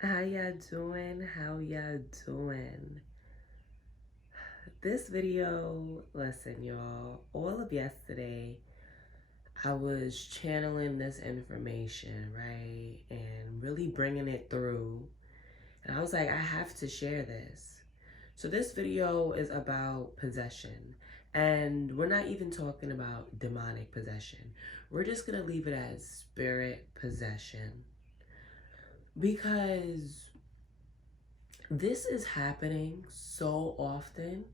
How y'all doing? How y'all doing? This video, listen, y'all, all of yesterday, I was channeling this information, right? And really bringing it through. And I was like, I have to share this. So, this video is about possession. And we're not even talking about demonic possession. We're just going to leave it as spirit possession. Because this is happening so often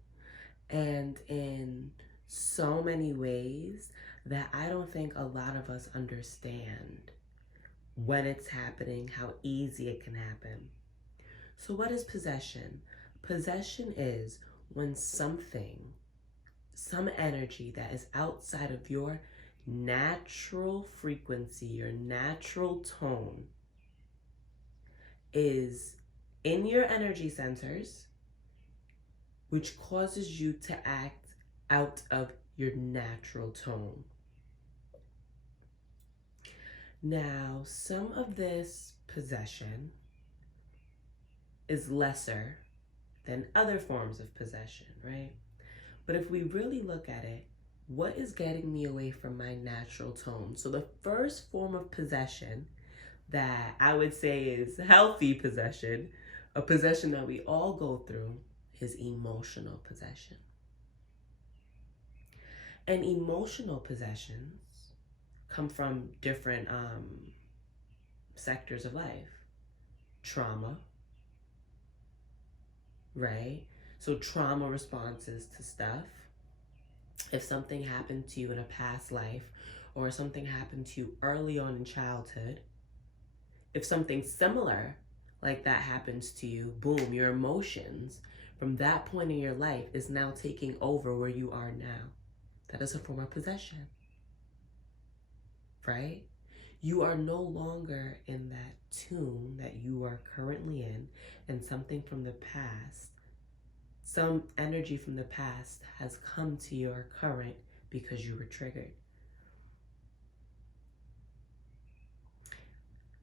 and in so many ways that I don't think a lot of us understand when it's happening, how easy it can happen. So, what is possession? Possession is when something, some energy that is outside of your natural frequency, your natural tone, is in your energy centers, which causes you to act out of your natural tone. Now, some of this possession is lesser than other forms of possession, right? But if we really look at it, what is getting me away from my natural tone? So, the first form of possession that I would say is healthy possession, a possession that we all go through, is emotional possession. And emotional possessions come from different sectors of life. Trauma, right? So, trauma responses to stuff. If something happened to you in a past life, or something happened to you early on in childhood, if something similar like that happens to you, boom, your emotions from that point in your life is now taking over where you are now. That is a form of possession, right? You are no longer in that tune that you are currently in, and something from the past, some energy from the past has come to your current because you were triggered.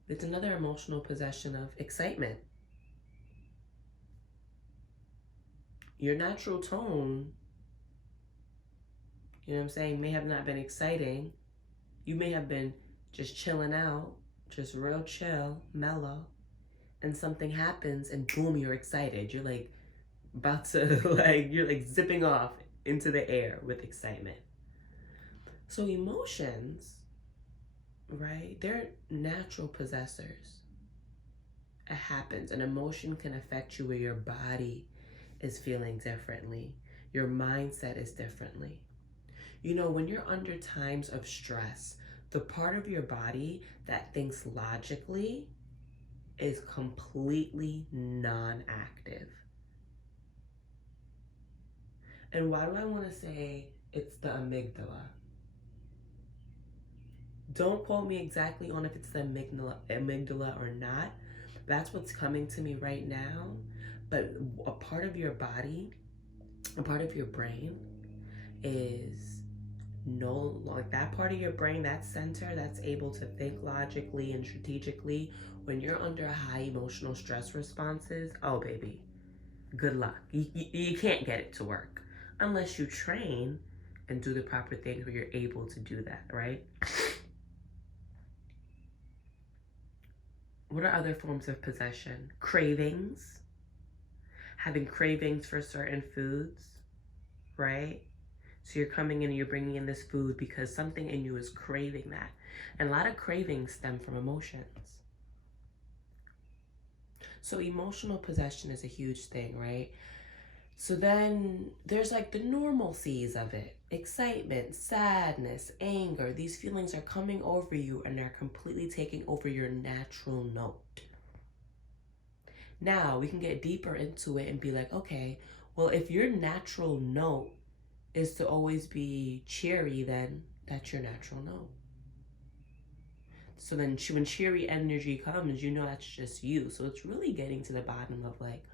It's another emotional possession of excitement. Your natural tone, you know what I'm saying, may have not been exciting. You may have been just chilling out, just real chill, mellow, and something happens and boom, you're excited. You're like about to you're like zipping off into the air with excitement. So emotions, right? They're natural possessors. It happens. An emotion can affect you where your body is feeling differently. Your mindset is differently. You know, when you're under times of stress, the part of your body that thinks logically is completely non-active. And why do I want to say it's the amygdala? Don't quote me exactly on if it's the amygdala or not. That's what's coming to me right now. But a part of your body, a part of your brain is no, like that part of your brain, that center that's able to think logically and strategically, when you're under high emotional stress responses, oh baby, good luck. You can't get it to work unless you train and do the proper things where you're able to do that, right? What are other forms of possession? Cravings, having cravings for certain foods, right? So you're coming in and you're bringing in this food because something in you is craving that. And a lot of cravings stem from emotions. So emotional possession is a huge thing, right? So then there's like the normalcies of it: excitement, sadness, anger. These feelings are coming over you and they're completely taking over your natural note. Now we can get deeper into it and be like, okay, well, if your natural note is to always be cheery, then that's your natural note. So then when cheery energy comes, you know that's just you. So it's really getting to the bottom of like,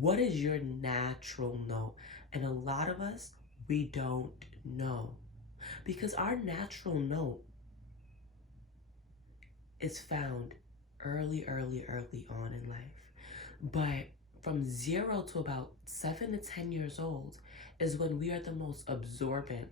what is your natural note? And a lot of us, we don't know. Because our natural note is found early on in life. But from 0 to about 7 to 10 years old is when we are the most absorbent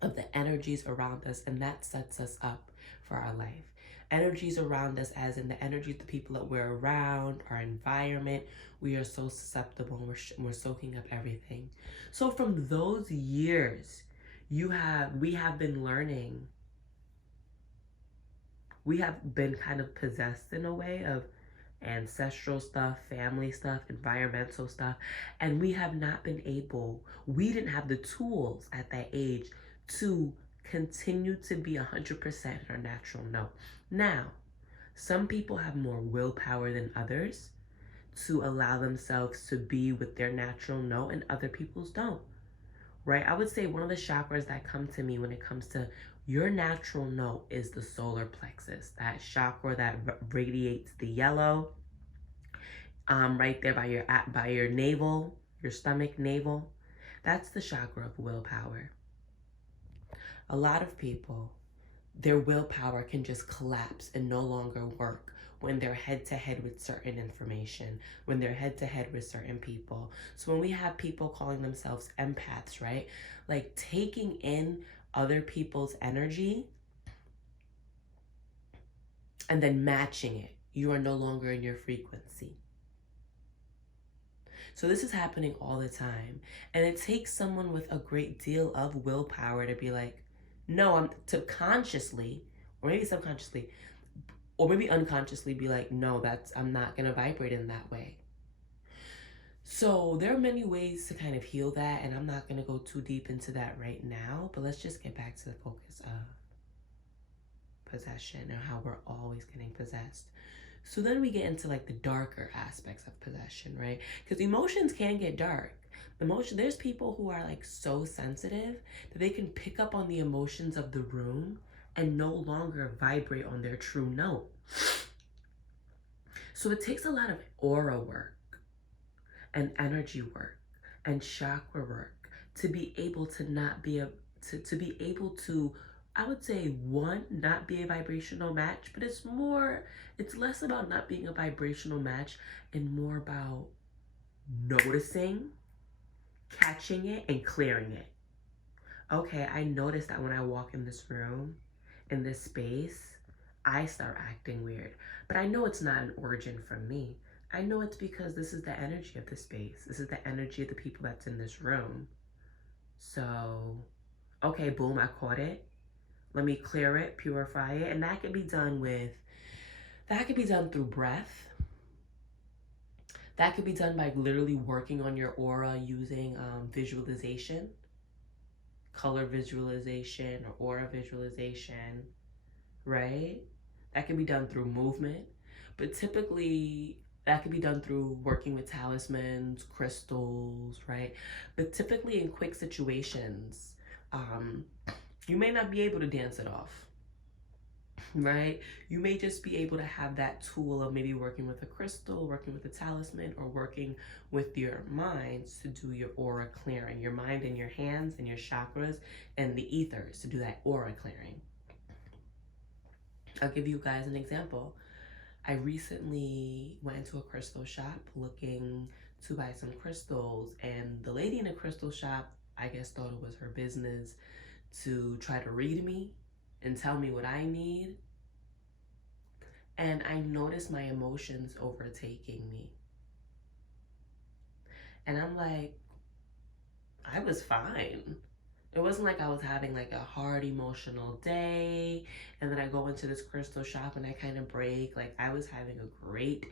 of the energies around us, and that sets us up for our life. Energies around us, as in the energy of the people that we're around, our environment, we are so susceptible, and we're soaking up everything. So from those years, we have been learning, we have been kind of possessed in a way of ancestral stuff, family stuff, environmental stuff, and we didn't have the tools at that age to continue to be 100% our natural no. Now, some people have more willpower than others to allow themselves to be with their natural no, and other people's don't. Right? I would say one of the chakras that come to me when it comes to your natural no is the solar plexus, that chakra that radiates the yellow, right there by your navel, your stomach, navel. That's the chakra of willpower. A lot of people, their willpower can just collapse and no longer work when they're head to head with certain information, when they're head to head with certain people. So when we have people calling themselves empaths, right? Like taking in other people's energy and then matching it. You are no longer in your frequency. So this is happening all the time. And it takes someone with a great deal of willpower to be like, no, I'm to consciously, or maybe subconsciously, or maybe unconsciously be like, no, I'm not going to vibrate in that way. So there are many ways to kind of heal that, and I'm not going to go too deep into that right now, but let's just get back to the focus of possession and how we're always getting possessed. So then we get into like the darker aspects of possession, right? Because emotions can get dark. There's people who are like so sensitive that they can pick up on the emotions of the room and no longer vibrate on their true note. So it takes a lot of aura work and energy work and chakra work to be able to not be to be able to, I would say, one, not be a vibrational match, but it's less about not being a vibrational match and more about noticing, catching it, and clearing it. Okay, I noticed that when I walk in this room, in this space, I start acting weird. But I know it's not an origin from me. I know it's because this is the energy of the space. This is the energy of the people that's in this room. So, okay, boom, I caught it. Let me clear it, purify it. And that can be done through breath. That could be done by literally working on your aura using visualization, color visualization, or aura visualization, right? That can be done through movement, but typically that can be done through working with talismans, crystals, right? But typically in quick situations, you may not be able to dance it off, right? You may just be able to have that tool of maybe working with a crystal, working with a talisman, or working with your mind to do your aura clearing, your mind and your hands and your chakras and the ethers to do that aura clearing. I'll give you guys an example. I recently went into a crystal shop looking to buy some crystals, and the lady in the crystal shop, I guess, thought it was her business to try to read me and tell me what I need. And I noticed my emotions overtaking me. And I'm like, I was fine. It wasn't like I was having like a hard emotional day and then I go into this crystal shop and I kind of break. Like, I was having a great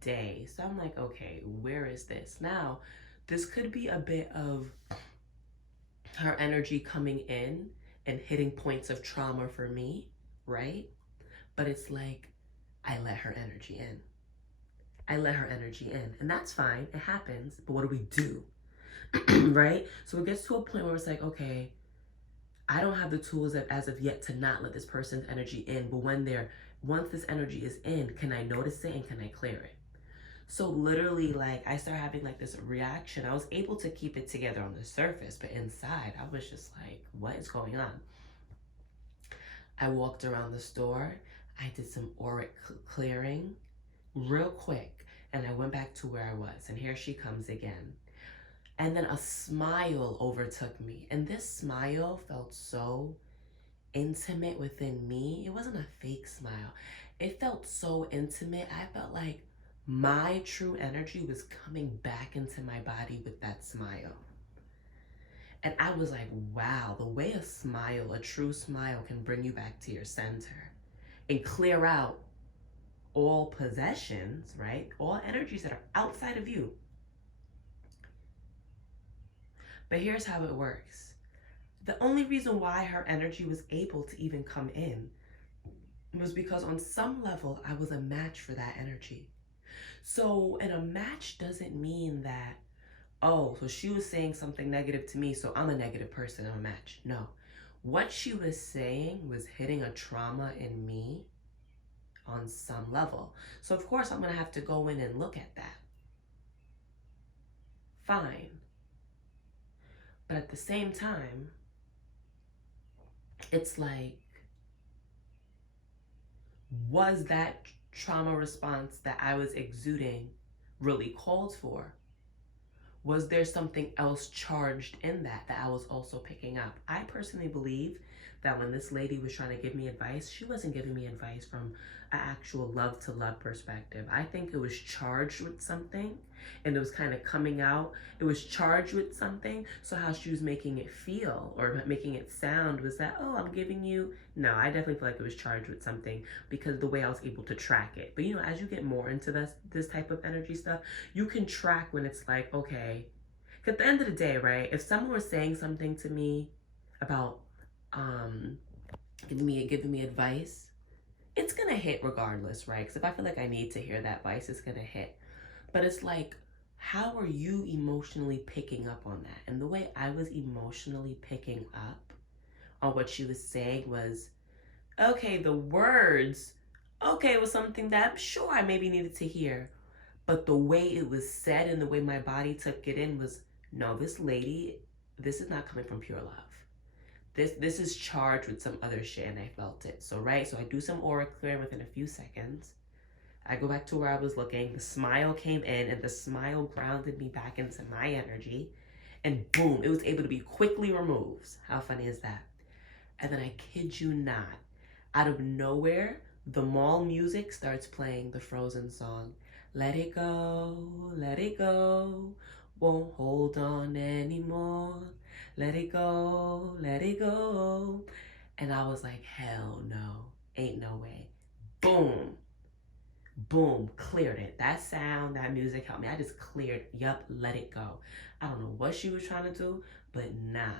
day. So I'm like, okay, where is this? Now, this could be a bit of her energy coming in and hitting points of trauma for me, right? But it's like, I let her energy in. I let her energy in. And that's fine. It happens. But what do we do? Right? So it gets to a point where it's like, okay, I don't have the tools as of yet to not let this person's energy in. But once this energy is in, can I notice it and can I clear it? So literally, like, I started having like this reaction. I was able to keep it together on the surface, but inside I was just like, what is going on? I walked around the store. I did some auric clearing real quick, and I went back to where I was. And here she comes again. And then a smile overtook me. And this smile felt so intimate within me. It wasn't a fake smile. It felt so intimate. I felt like my true energy was coming back into my body with that smile. And I was like, wow, the way a smile, a true smile, can bring you back to your center and clear out all possessions, right? All energies that are outside of you. But here's how it works. The only reason why her energy was able to even come in was because on some level, I was a match for that energy. So, and a match doesn't mean that, oh, so she was saying something negative to me, so I'm a negative person, I'm a match. No. What she was saying was hitting a trauma in me on some level. So, of course, I'm going to have to go in and look at that. Fine. But at the same time, it's like, was that trauma response that I was exuding really called for? Was there something else charged in that I was also picking up? I personally believe that when this lady was trying to give me advice, she wasn't giving me advice from an actual love to love perspective. I think it was charged with something and it was kind of coming out. It was charged with something. So how she was making it feel or making it sound was that, oh, I'm giving you. No, I definitely feel like it was charged with something because the way I was able to track it. But you know, as you get more into this type of energy stuff, you can track when it's like, okay, at the end of the day, right? If someone was saying something to me about giving me advice, it's gonna hit regardless, right? Because if I feel like I need to hear that advice, it's gonna hit. But it's like, how are you emotionally picking up on that? And the way I was emotionally picking up on what she was saying was, okay, the words, okay, it was something that I'm sure I maybe needed to hear. But the way it was said and the way my body took it in was, no, this lady, this is not coming from pure love. This is charged with some other shit, and I felt it. So, right, so I do some aura clearing within a few seconds. I go back to where I was looking. The smile came in, and the smile grounded me back into my energy. And boom, it was able to be quickly removed. How funny is that? And then I kid you not, out of nowhere, the mall music starts playing the Frozen song. Let it go, won't hold on anymore. Let it go. And I was like, hell no, ain't no way. Boom, boom, cleared it. That sound, that music helped me. I just cleared, yup, let it go. I don't know what she was trying to do, but nah.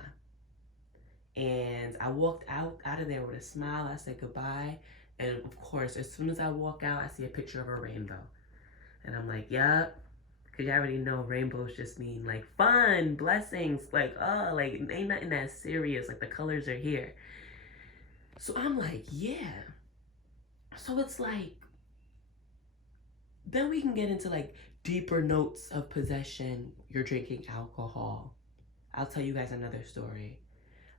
And I walked out of there with a smile. I said goodbye. And of course, as soon as I walk out, I see a picture of a rainbow. And I'm like, yup. Because you already know rainbows just mean like fun, blessings, like, oh, like ain't nothing that serious. Like the colors are here. So I'm like, yeah. So it's like, then we can get into like deeper notes of possession. You're drinking alcohol. I'll tell you guys another story.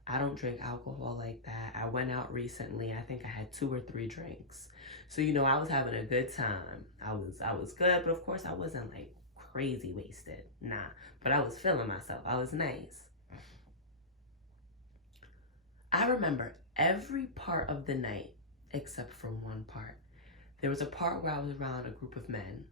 I don't drink alcohol like that. I went out recently. I think I had 2 or 3 drinks. So, you know, I was having a good time. I was good, but of course I wasn't like crazy wasted. Nah, but I was feeling myself. I was nice. I remember every part of the night except for one part. There was a part where I was around a group of men.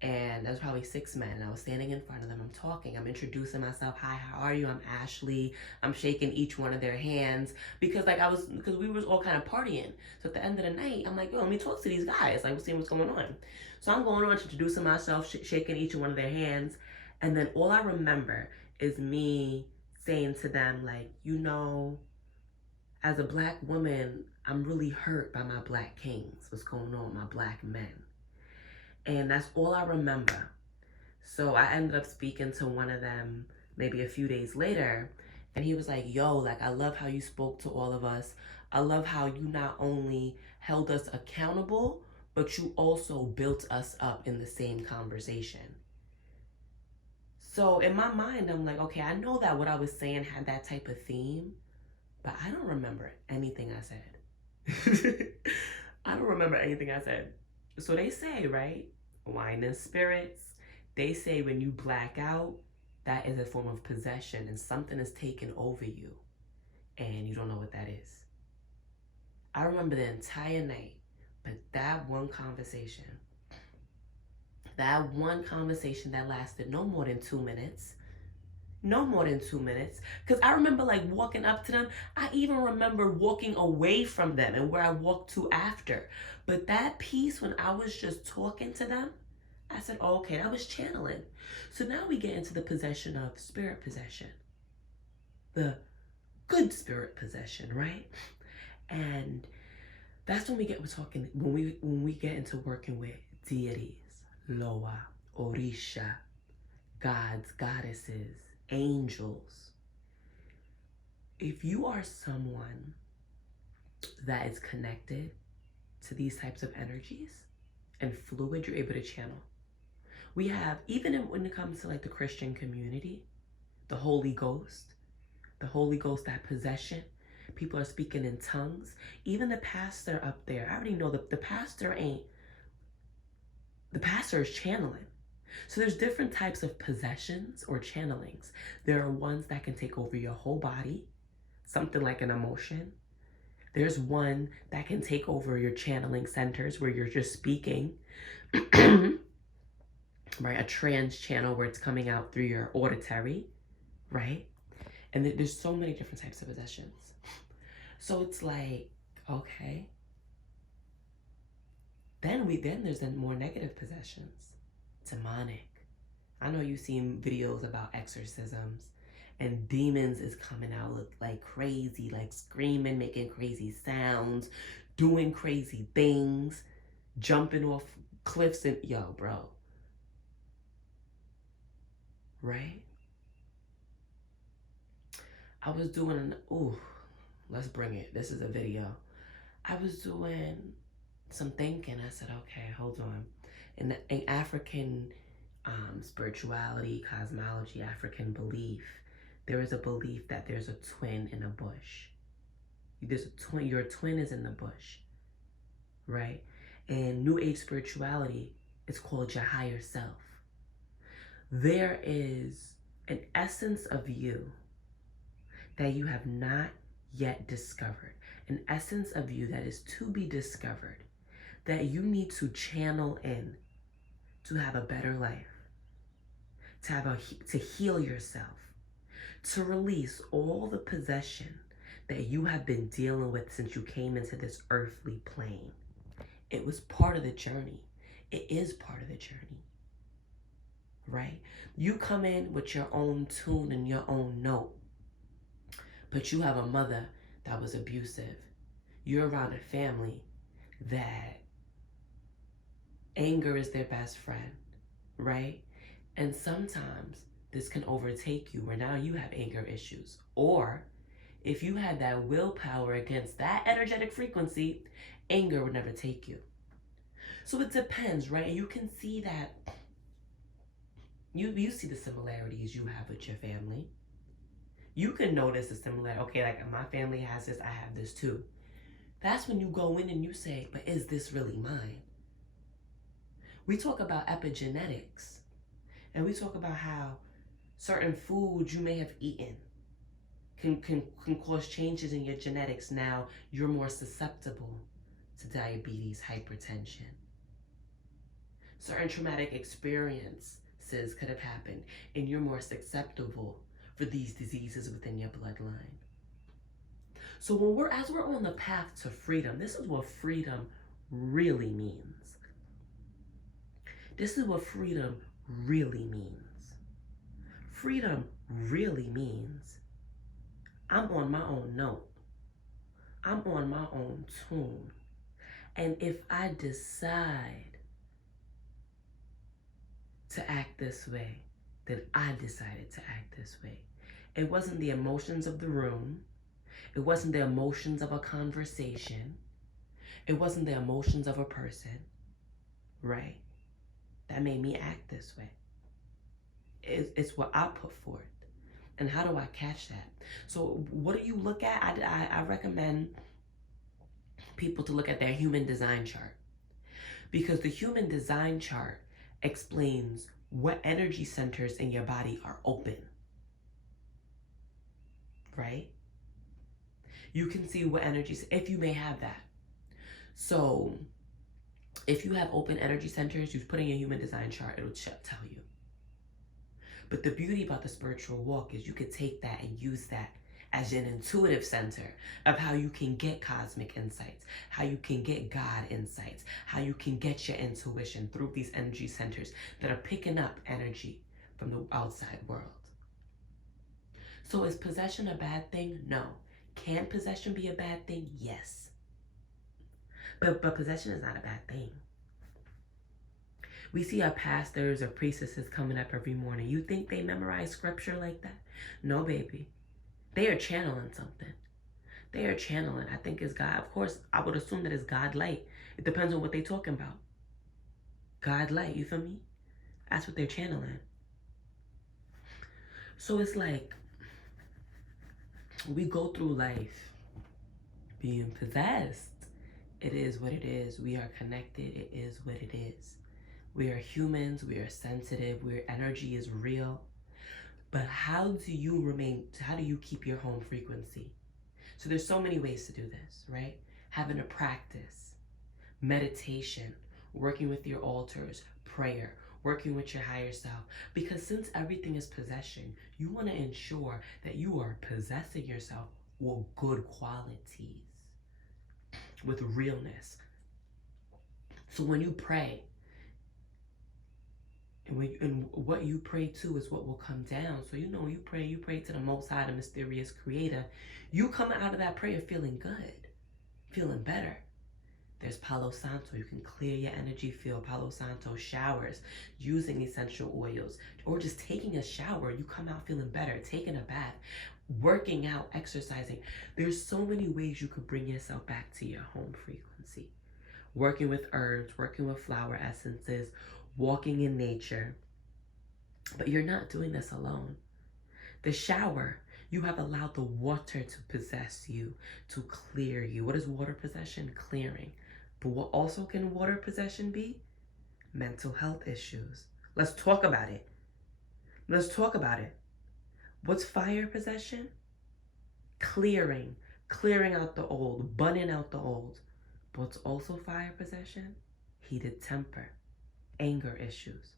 And there's probably 6 men, and I was standing in front of them. I'm talking, I'm introducing myself. Hi, how are you? I'm Ashley. I'm shaking each one of their hands because we was all kind of partying. So at the end of the night, I'm like, yo, let me talk to these guys. Like, we'll see what's going on. So I'm going on introducing myself, shaking each one of their hands. And then all I remember is me saying to them, like, you know, as a black woman, I'm really hurt by my black kings. What's going on with my black men? And that's all I remember. So I ended up speaking to one of them maybe a few days later. And he was like, yo, like, I love how you spoke to all of us. I love how you not only held us accountable, but you also built us up in the same conversation. So in my mind, I'm like, okay, I know that what I was saying had that type of theme, but I don't remember anything I said. I don't remember anything I said. So they say, right? Wine and spirits. They say when you black out, that is a form of possession and something is taken over you and you don't know what that is. I remember the entire night, but that one conversation that lasted no more than 2 minutes. No more than 2 minutes. Because I remember like walking up to them. I even remember walking away from them and where I walked to after. But that piece when I was just talking to them, I said, oh, okay, that was channeling. So now we get into the possession of spirit possession. The good spirit possession, right? And that's when we get into working with deities, Loa, Orisha, gods, goddesses, angels. If you are someone that is connected to these types of energies and fluid, you're able to channel. We have, even when it comes to like the Christian community, the Holy Ghost, that possession, people are speaking in tongues. Even the pastor up there, I already know that the pastor is channeling. So there's different types of possessions or channelings. There are ones that can take over your whole body, something like an emotion. There's one that can take over your channeling centers where you're just speaking, right? A trance channel where it's coming out through your auditory, right? And there's so many different types of possessions. So it's like, okay. Then there's the more negative possessions. Demonic. I know you've seen videos about exorcisms and demons is coming out look like crazy, like screaming, making crazy sounds, doing crazy things, jumping off cliffs and yo, bro. Right? I was doing let's bring it. This is a video. I was doing some thinking. I said, okay, hold on. In African spirituality, cosmology, African belief, there is a belief that there's a twin in a bush. There's a twin. Your twin is in the bush, right? In New Age spirituality, it's called your higher self. There is an essence of you that you have not yet discovered, an essence of you that is to be discovered, that you need to channel in to have a better life, to heal yourself, to release all the possession that you have been dealing with since you came into this earthly plane. It was part of the journey. It is part of the journey, right? You come in with your own tune and your own note, but you have a mother that was abusive. You're around a family that anger is their best friend, right? And sometimes this can overtake you where now you have anger issues. Or if you had that willpower against that energetic frequency, anger would never take you. So it depends, right? You can see that, you see the similarities you have with your family. You can notice the similarity. Okay, like my family has this, I have this too. That's when you go in and you say, but is this really mine? We talk about epigenetics, and we talk about how certain foods you may have eaten can cause changes in your genetics. Now you're more susceptible to diabetes, hypertension. Certain traumatic experiences could have happened, and you're more susceptible for these diseases within your bloodline. So as we're on the path to freedom, this is what freedom really means. This is what freedom really means. Freedom really means I'm on my own note. I'm on my own tune. And if I decide to act this way, then I decided to act this way. It wasn't the emotions of the room. It wasn't the emotions of a conversation. It wasn't the emotions of a person, right? That made me act this way. It's what I put forth. And how do I catch that? So what do you look at? I recommend people to look at their human design chart, because the human design chart explains what energy centers in your body are open, right? You can see what energies, if you may have that. So if you have open energy centers, you put in your human design chart, it'll tell you. But the beauty about the spiritual walk is you could take that and use that as an intuitive center of how you can get cosmic insights, how you can get God insights, how you can get your intuition through these energy centers that are picking up energy from the outside world. So is possession a bad thing? No. Can possession be a bad thing? Yes. But possession is not a bad thing. We see our pastors or priestesses coming up every morning. You think they memorize scripture like that? No, baby. They are channeling something. They are channeling. I think it's God. Of course, I would assume that it's God light. It depends on what they're talking about. God light, you feel me? That's what they're channeling. So it's like, we go through life being possessed. It is what it is. We are connected. It is what it is. We are humans. We are sensitive. Our energy is real. But how do you keep your home frequency? So there's so many ways to do this, right? Having a practice, meditation, working with your altars, prayer, working with your higher self. Because since everything is possession, you want to ensure that you are possessing yourself with good qualities, with realness. So when you pray, and what you pray to is what will come down. So when you pray to the Most High, the mysterious creator. You come out of that prayer feeling good, feeling better. There's Palo Santo. You can clear your energy field. Palo Santo showers, using essential oils, or just taking a shower. You come out feeling better, taking a bath, working out, exercising. There's so many ways you could bring yourself back to your home frequency. Working with herbs, working with flower essences, walking in nature. But you're not doing this alone. The shower, you have allowed the water to possess you, to clear you. What is water possession? Clearing. But what also can water possession be? Mental health issues. Let's talk about it. Let's talk about it. What's fire possession? Clearing out the old, burning out the old. But what's also fire possession? Heated temper, anger issues.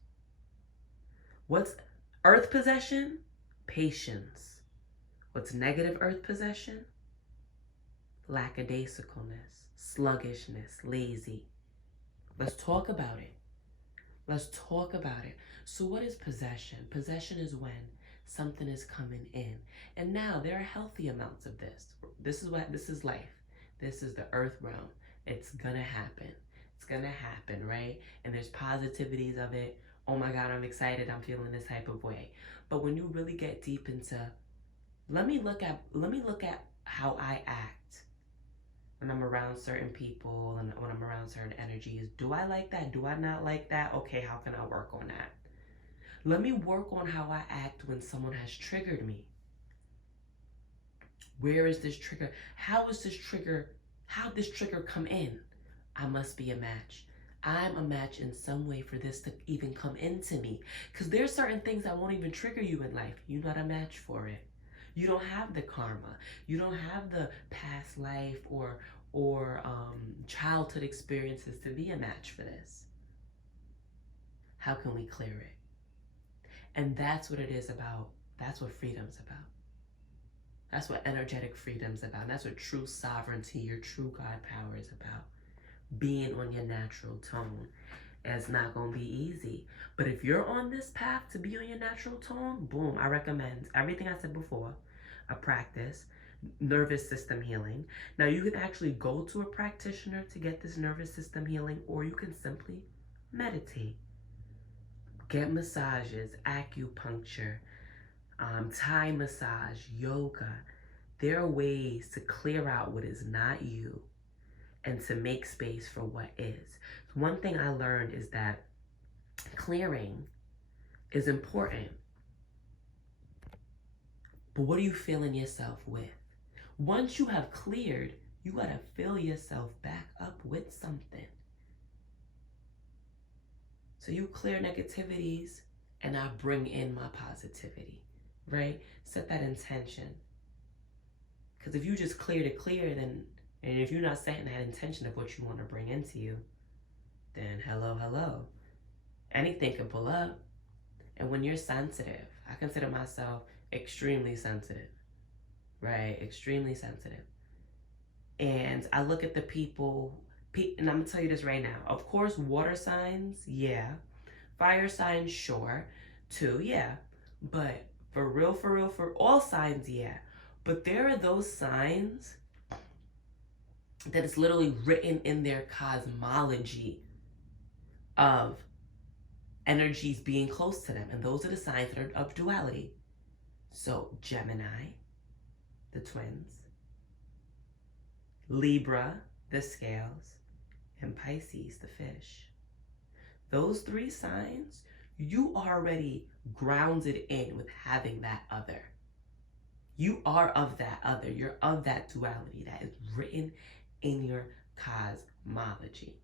What's earth possession? Patience. What's negative earth possession? Lackadaisicalness, sluggishness, lazy. Let's talk about it. Let's talk about it. So what is possession? Possession is when something is coming in. And now there are healthy amounts of this. This is life. This is the earth realm. It's gonna happen. It's gonna happen, right? And there's positivities of it. Oh my God, I'm excited. I'm feeling this type of way. But when you really get deep into, let me look at how I act when I'm around certain people and when I'm around certain energies. Do I like that? Do I not like that? Okay, how can I work on that? Let me work on how I act when someone has triggered me. Where is this trigger? How did this trigger come in? I must be a match. I'm a match in some way for this to even come into me. Because there's certain things that won't even trigger you in life. You're not a match for it. You don't have the karma. You don't have the past life or childhood experiences to be a match for this. How can we clear it? And that's what it is about. That's what freedom's about. That's what energetic freedom's about. And that's what true sovereignty, your true God power is about. Being on your natural tone. It's not going to be easy. But if you're on this path to be on your natural tone, boom, I recommend everything I said before. A practice, nervous system healing. Now you can actually go to a practitioner to get this nervous system healing, or you can simply meditate. Get massages, acupuncture, Thai massage, yoga. There are ways to clear out what is not you and to make space for what is. One thing I learned is that clearing is important. But what are you filling yourself with? Once you have cleared, You gotta fill yourself back up with something. So you clear negativities and I bring in my positivity, right? Set that intention. Because if you just clear to clear, then, and if you're not setting that intention of what you want to bring into you, then hello. Anything can pull up. And when you're sensitive, I consider myself extremely sensitive, right? Extremely sensitive. And I look at the people, and I'm gonna tell you this right now. Of course, water signs, yeah. Fire signs, sure, too, yeah. But for real, for all signs, yeah. But there are those signs that is literally written in their cosmology of energies being close to them. And those are the signs that are of duality. So Gemini, the twins, Libra, the scales, and Pisces, the fish. Those three signs, you already grounded in with having that other. You are of that other. You're of that duality that is written in your cosmology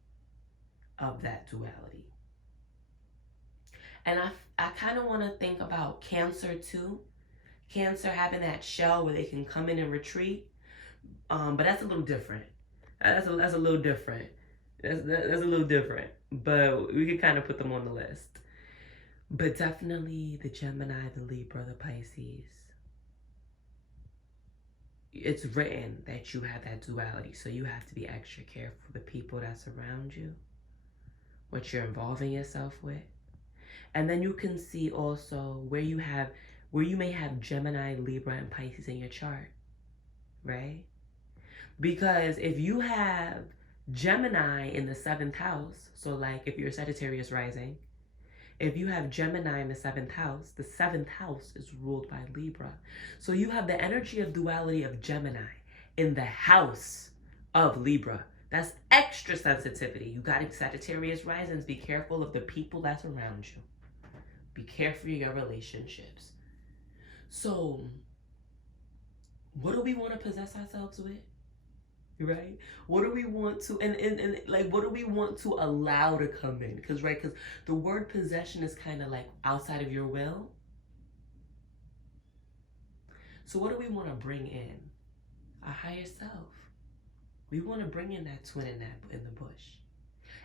of that duality. And I kind of want to think about Cancer too. Cancer having that shell where they can come in and retreat. But that's a little different. That's a little different. That's a little different. But we could kind of put them on the list. But definitely the Gemini, the Libra, the Pisces. It's written that you have that duality. So you have to be extra careful with the people that surround you. What you're involving yourself with. And then you can see also where you may have Gemini, Libra, and Pisces in your chart. Right? Because if you have Gemini in the 7th house, so like if you're Sagittarius rising, if you have Gemini in the 7th house is ruled by Libra. So you have the energy of duality of Gemini in the house of Libra. That's extra sensitivity. You got to Sagittarius risings. Be careful of the people that's around you. Be careful of your relationships. So, what do we want to possess ourselves with? Right? What do we want to and like what do we want to allow to come in? Because the word possession is kind of like outside of your will. So what do we want to bring in? Our higher self. We want to bring in that twin in the bush.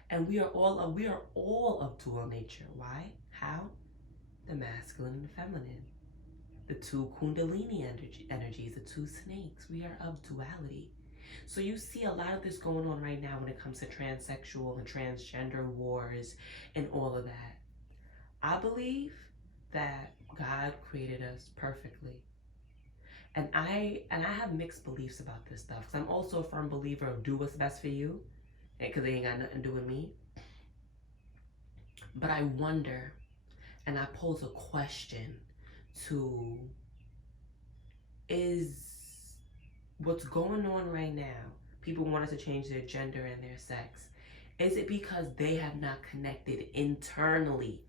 And we are all of dual nature. Why? How? The masculine and the feminine. The two kundalini energies, the two snakes. We are of duality. So you see a lot of this going on right now when it comes to transsexual and transgender wars and all of that. I believe that God created us perfectly. And I have mixed beliefs about this stuff. Because I'm also a firm believer of do what's best for you. Because they ain't got nothing to do with me. But I wonder, and I pose a question to, is what's going on right now, people wanting to change their gender and their sex, is it because they have not connected internally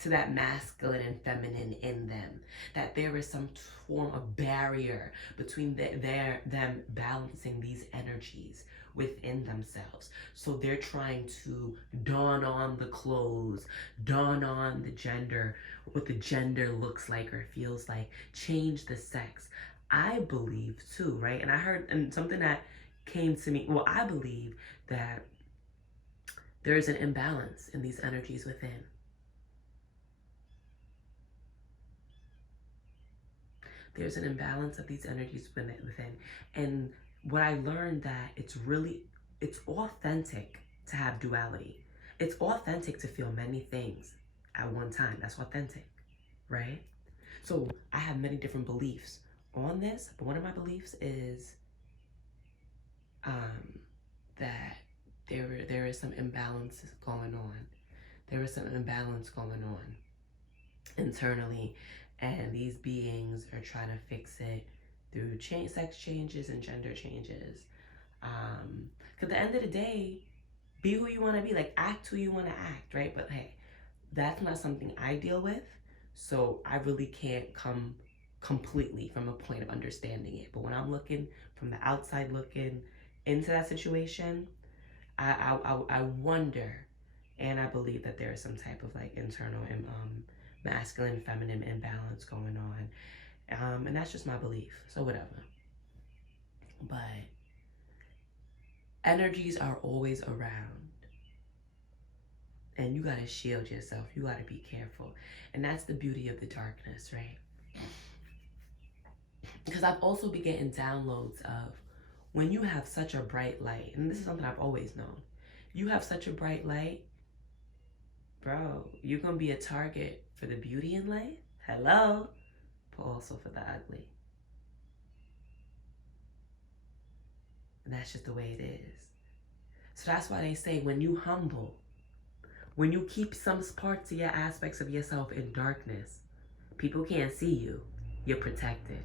to that masculine and feminine in them? That there is some form of barrier between them balancing these energies within themselves. So they're trying to don on the clothes, don on the gender, what the gender looks like or feels like, change the sex. I believe too, right? And I heard, and something that came to me, well, I believe that there is an imbalance in these energies within. There's an imbalance of these energies within. And what I learned that it's authentic to have duality. It's authentic to feel many things at one time. That's authentic, right? So I have many different beliefs on this, but one of my beliefs is that there is some imbalance going on. There is some imbalance going on internally, and these beings are trying to fix it through sex changes and gender changes. Because at the end of the day, be who you want to be, like act who you want to act, right? But hey, that's not something I deal with, so I really can't come completely from a point of understanding it. But when I'm looking from the outside looking into that situation, I wonder, and I believe that there is some type of like internal and masculine, feminine imbalance going on, and that's just my belief. So whatever. But energies are always around, and you gotta shield yourself. You gotta be careful, and that's the beauty of the darkness, right? Because I've also been getting downloads of when you have such a bright light, and this is something I've always known. You have such a bright light, bro, you're gonna be a target for the beauty in life. Hello, but also for the ugly. And that's just the way it is. So that's why they say when you humble, when you keep some parts of your aspects of yourself in darkness, people can't see you. You're protected.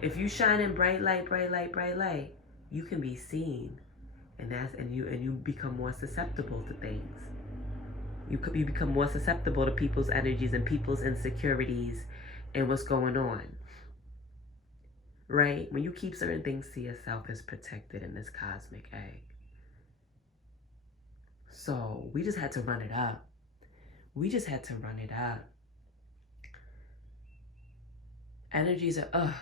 If you shine in bright light, bright light, bright light, you can be seen, and you become more susceptible to things. You become more susceptible to people's energies and people's insecurities and what's going on. Right? When you keep certain things to yourself, it's protected in this cosmic egg. So we just had to run it up. We just had to run it up. Energies are,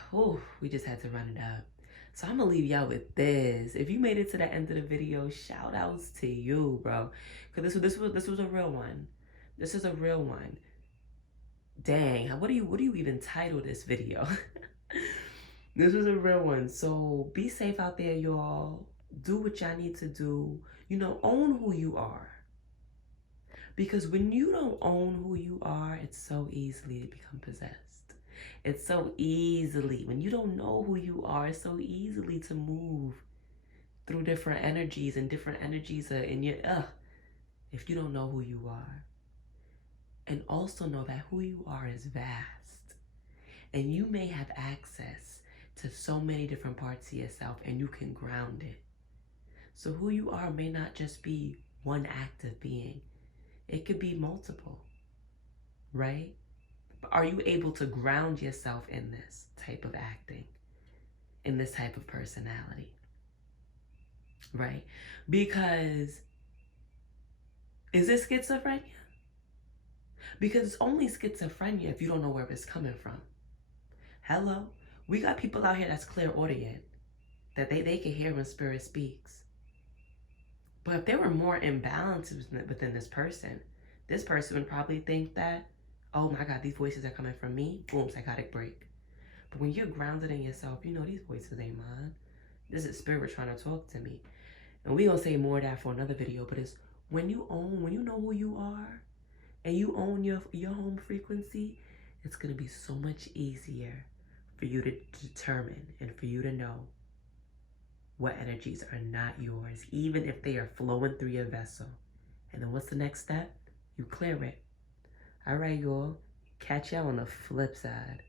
we just had to run it up. So I'm gonna leave y'all with this. If you made it to the end of the video, shout outs to you, bro. Cause this was a real one. This is a real one. Dang, what do you even title this video? This was a real one. So be safe out there, y'all. Do what y'all need to do. You know, own who you are. Because when you don't own who you are, it's so easily to become possessed. It's so easily, when you don't know who you are, it's so easily to move through different energies, and different energies are in your, if you don't know who you are. And also know that who you are is vast. And you may have access to so many different parts of yourself, and you can ground it. So who you are may not just be one active being. It could be multiple, right? But are you able to ground yourself in this type of acting, in this type of personality, right? Because is it schizophrenia? Because it's only schizophrenia if you don't know where it's coming from. Hello? We got people out here that's clairaudient, that they can hear when spirit speaks. But if there were more imbalances within this person would probably think that, oh my God, these voices are coming from me. Boom, psychotic break. But when you're grounded in yourself, you know these voices ain't mine. This is spirit trying to talk to me. And we gonna say more of that for another video, but it's when you know who you are, and you own your home frequency, it's gonna be so much easier for you to determine and for you to know what energies are not yours, even if they are flowing through your vessel. And then what's the next step? You clear it. All right, y'all. Catch y'all on the flip side.